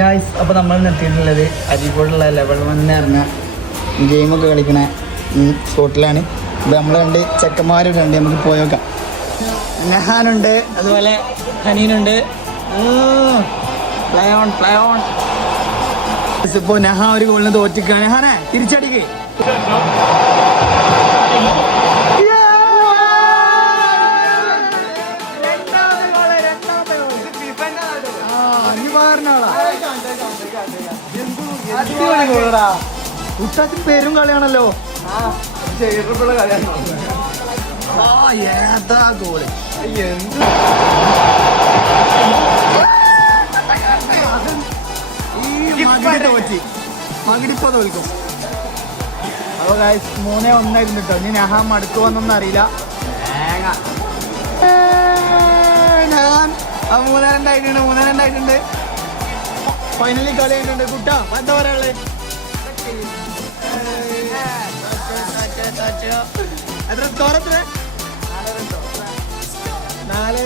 Guys അപ്പോൾ നമ്മൾ നിർത്തിയിട്ടുള്ളത് അരീക്കോടുള്ള level 1 ഇറങ്ങുക ഗെയിമൊക്കെ കളിക്കണ സ്പോട്ടിലാണ്. അപ്പോൾ നമ്മൾ രണ്ട് ചെക്കന്മാരുണ്ട്, നമുക്ക് പോയോക്കാം. നഹാനുണ്ട്, അതുപോലെ ഹനീനുണ്ട്. Play on play on. ഇപ്പോൾ നഹ ഒരു ഗോളിന് തോറ്റിക്കുക. നഹാനെ തിരിച്ചടിക്ക്. കുട്ടാച്ച് പേരും കളിയാണല്ലോ. ഏതാ ഗോള് മകിടിപ്പോ തോൽക്കും. അപ്പൊ 3-1 കേട്ടോ. ഇനി നഹാ മടുക്കുവന്നൊന്നും അറിയില്ല. ഞാൻ 3-2 ഫൈനലി കളി കഴിഞ്ഞിട്ടുണ്ട്. കുട്ടാ എന്താ പറയാനുള്ളത്? എത്ര സ്കോർ? 4-2